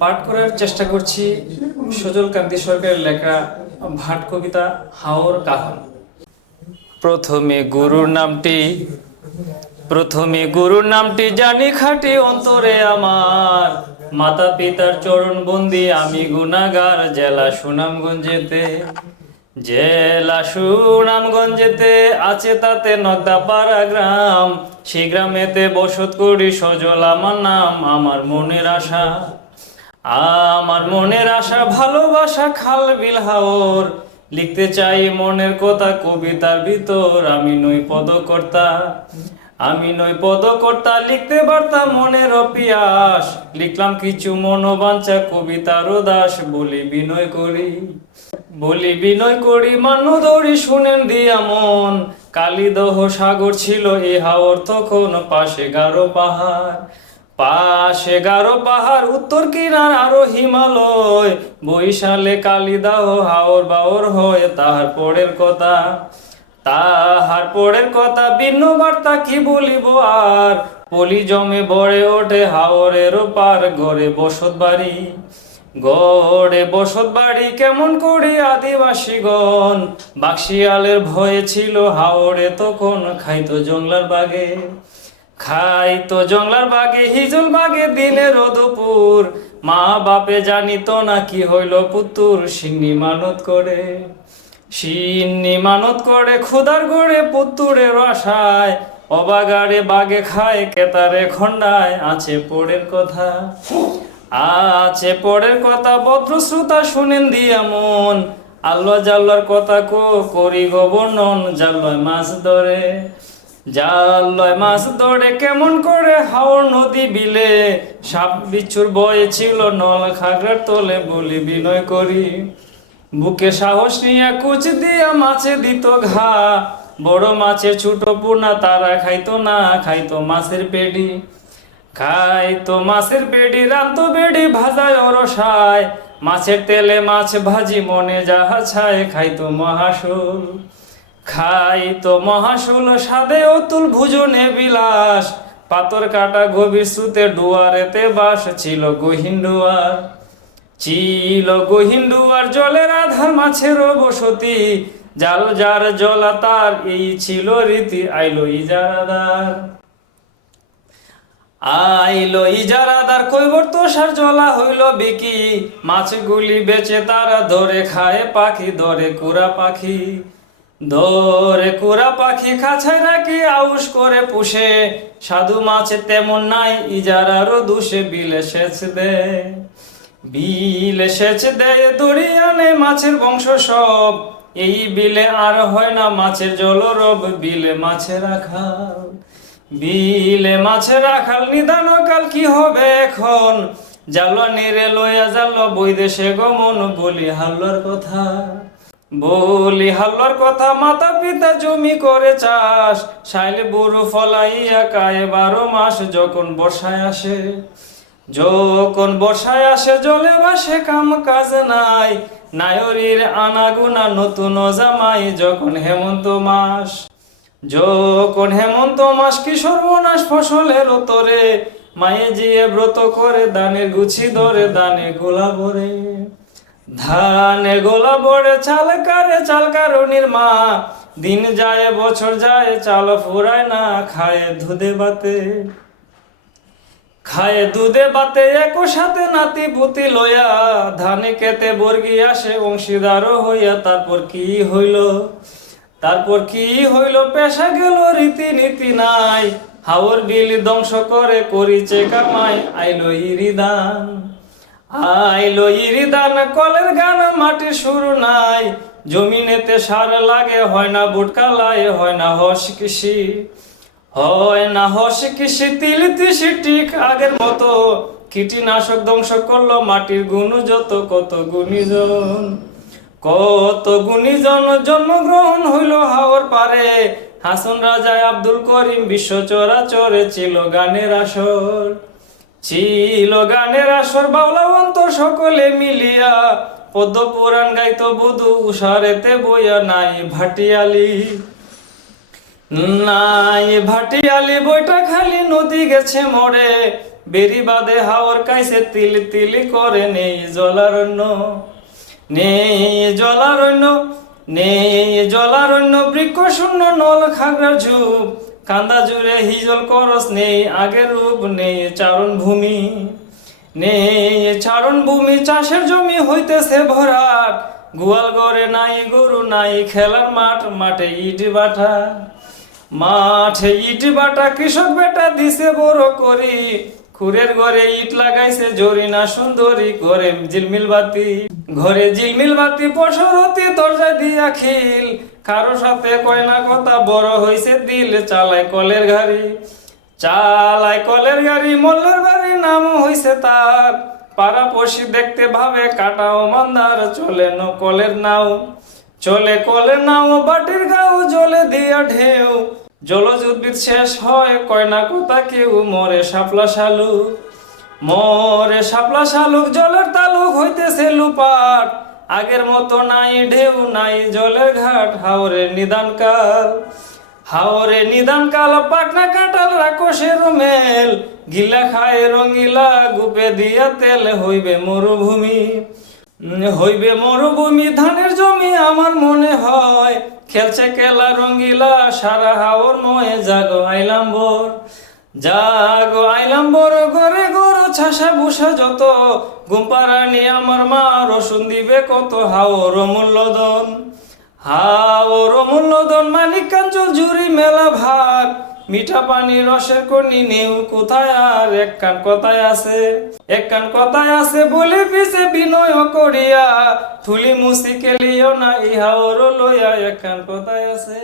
পাঠ করার চেষ্টা করছি সজল কান্তি সরকারের লেখা ভাট কবিতা হাওর কাহন। প্রথমে গুরুর নামটি, প্রথমে গুরুর নামটি জানি খাটি অন্তরে আমার। মাতা পিতার চরণ বন্দি, আমি গুনাগার জেলা সুনামগঞ্জেতে। জেলা সুনামগঞ্জেতে আছে তাতে নগদাপাড়া গ্রাম। সেই গ্রামেতে বসত করি সজল আমার নাম, আমার মনের আশা। আমার মনের আশা, ভালোবাসা খাল বিল হাওর। লিখতে চাই মনের কথা, কবিতার ভিতর। আমি নই পদকর্তা, আমি নই পদকর্তা, লিখতে পারতাম মনের অপিয়াস। লিখলাম কিছু মনোবাঞ্ছা, কবিতার দাস বলি বিনয় করি, বলি বিনয় করি, মান্য দৌড়ি শুনেন দিয়া মন। কালিদহ সাগর ছিল এ হাওর তখন পাশে গারো পাহাড়। পাশে গারো পাহাড়, উত্তর কিনার আরও হিমালয়। বৈশালে কালিদাহ হাওর বাওর হয় তাহার পরের কথা। তাহার পরের কথা ভিন্ন বার্তা কি বলিব আর? পলি জমে বড়ে ওঠে হাওরের পার গড়ে বসত বাড়ি। গড়ে বসত বাড়ি কেমন করে আদিবাসীগণ? বাক্সিয়ালের ভয়ে ছিল হাওড়ে তখন খাইতো জংলার বাগে। খাইতো জংলার বাগে, হিজুল বাগে দিনের দুপুর মা বাপে জানিত না কি হইল পুতুর, সিন্নি মানত করে, সিন্নি মানত করে খুদার গড়ে পুত্তুরের আশায়। অবাগারে বাগে খায়, কেতারে খন্ডায় আছে পরের কথা। আছে পরের কথা ভদ্র শ্রোতা শুনেন দিয়া মন। আল্লাহ জাল্লার কথা কো, করি গো বর্ণন, জাল্লয় মাছ ধরে। জাল্লয় মাছ ধরে, কেমন করে হাওর নদী বিলে? সাপ বিচ্ছুর বয়ে ছিল নল খাগড়ার তলে, বলি বিনয় করি। বুকে সাহস নিয়ে কুচ দিয়া মাছে দিত ঘা। বড় মাছের ছোট পোনা, তারা খাইতো না, খাইতো মাছের পেডি খাইতো মাছের পেডি রান্ত বেডি ভাজায় অরসায়। মাছের তেলে মাছ ভাজি, মনে যাহা ছায়, খাইতো মহাশুল খাইতো মহাশুল সাদে অতুল ভুজনে বিলাস। পাতর কাটা গভীর সুতে ডুয়ারেতে বাস ছিল গহীন ডুয়ার। ছিল গহীন ডুয়ার, জলের আধার মাছের বসতি। জাল যার জলা তার, এই ছিল রীতি, আইলো ইজারাদার। আইলো ইজারাদার কইবর তো সার জলা হইল বিকি। মাছগুলি বেচে তারা ধরে খায় পাখি, ধরে কুড়া পাখি। ধরে কুড়া পাখি খাছায় রাখি আউস করে পুষে। সাধু মাছে তেমন নাই, ইজারারও দুষে বিলে সেচ দে। বিলে সেচ দেয় দড়িয়ানে মাছের বংশ সব। এই বিলে আর হয় না মাছের জলরব, বিলে মাছে রাখাল বিলে মাছে রাখাল নিদান কাল কি হবে এখন? জাল নিরে লইয়া জাল, বৈদেশে গমন বলি হাল্লার কথা। বলি হাল্লার কথা, মাতা পিতা জমি করে চাষ। সাইলে বুড়ো ফলাইয়া কায়ে বারো মাস যখন বর্ষায় আসে। যখন বর্ষায় আসে, জলে বাসে কাম কাজ নাই। নায়রির আনাগুনা নতুন জামাই যখন হেমন্ত মাস। যখন হেমন্ত মাস কি সর্বনাশ ফসলের তোরে মায়ে জিয়ে ব্রত করে, দানের গুছি ধরে দানে গোলা ভরে। ধানে গোলা বড়ে চাল কারে চাল কারণীর মা দিন যায়, বছর যায়, চাল ফুরায় না, খায় ধুদে বাতে। খায় দুধে বাতে একো সাথে নাতি পুতি লয়া। ধানে কেতে বর্গি আসে অংশীদারও হইয়া তারপর কি হইল? তারপর কি হইল? পেশা গেল রীতি নীতি নাই। হাওর বিল ধ্বংস করে, করিছে কামাই, আইলো ইরিদান আইলো ইরিদান কলের গান, মাটি সুর নাই। জমিনেতে সার লাগে, হয় না বুটকালায় হয় না হস কৃষি। হয় না হস কৃষি, তিল তিসি ঠিক আগের মতো। কীটনাশক ধ্বংস করল মাটির গুণ যত কত গুণীজন। কত গুণীজন জন্মগ্রহণ হইল হাওর পারে। হাসন রাজা আব্দুল করিম বিশ্ব চরাচরে ছিল গানের আসর। ছিল গানের আসর বাউলা অন্তর সকলে মিলিয়া। পদ্ম পুরাণ গাইতো বুধু, উষারেতে বইয়া নাই ভাটিয়ালি। নাই ভাটিয়ালি, বইটা খালি নদী গেছে মরে বেরি বাদে হাওর কাইছে, তিল তিল করে নেই জলারণ্য নেই জলারণ্য নেই জলারণ্য বৃক্ষ শূন্য, নল খাগড়ার ঝুপ। কান্দা জুড়ে হিজল করস নেই আগের রূপ নেই চারণ ভূমি নেই চারণ ভূমি চাষের জমি হইতেছে ভরাট। গোয়াল ঘরে নাই, গরু নাই, খেলার মাঠ, মাঠে ইট বাটা। মাঠে ইট বাটা, কৃষক বেটা দিছে বড় করি। খুরের ঘরে ইট লাগাইছে জরিনা সুন্দরী ঘরে জিলমিল বাতি। ঘরে জিলমিল বাতি, পশরতি দরজা দিয়া খিল। কারও সাথে কয় না কথা, বড় হইছে দিল, চালায় কলের গাড়ি। চালায় কলের গাড়ি, মল্লের বাড়ি নাম হইছে তার। পাড়াপড়শি দেখতে ভাবে কাটাও মান্দার, চলে ন কলের নাও। চলে কলের নাও, বাটির গাও, জলে দিয়া ঢেউ। জলজ উদ্ভিদ শেষ হয়, কয় না কোথা কেউ মরে শাপলা শালুক। মরে শাপলা শালুক, জলের তালুক হইতেছে লুপাট। আগের মতো নাই, ঢেউ নাই, জলের ঘাট হাওরে নিদান কাল। হাওরে নিদান কাল পাটনা কাটাল রাকশের মেল গিলা খায় রঙিলা, গুপে দিয়া তেল হইবে মরুভূমি। হইবে মরুভূমি, ধানের জমি আমার মনে হয়। খেলছে কেলা রঙ্গিলা, সারা হাওর ময়ে জাগো আইলাম বোর জাগো আইলাম বড় ঘরে গরু ছাসা ভুষা যত। গুম্পারানি আমার মা, রসুন দিবে কত হাওর মূল্যদন হাওর মূল্যদন মানিক কাঞ্চল জুরি মেলা ভাগ। মিঠা পানি রসের কনি নেউ কোথায় আর এক কান কথায় আছে? এক কান কথায় আছে বলে পিছে বিনয় করিয়া থুলি মুসি কেলিও না ইহা ওর লইয়া, এক কান কথায় আছে।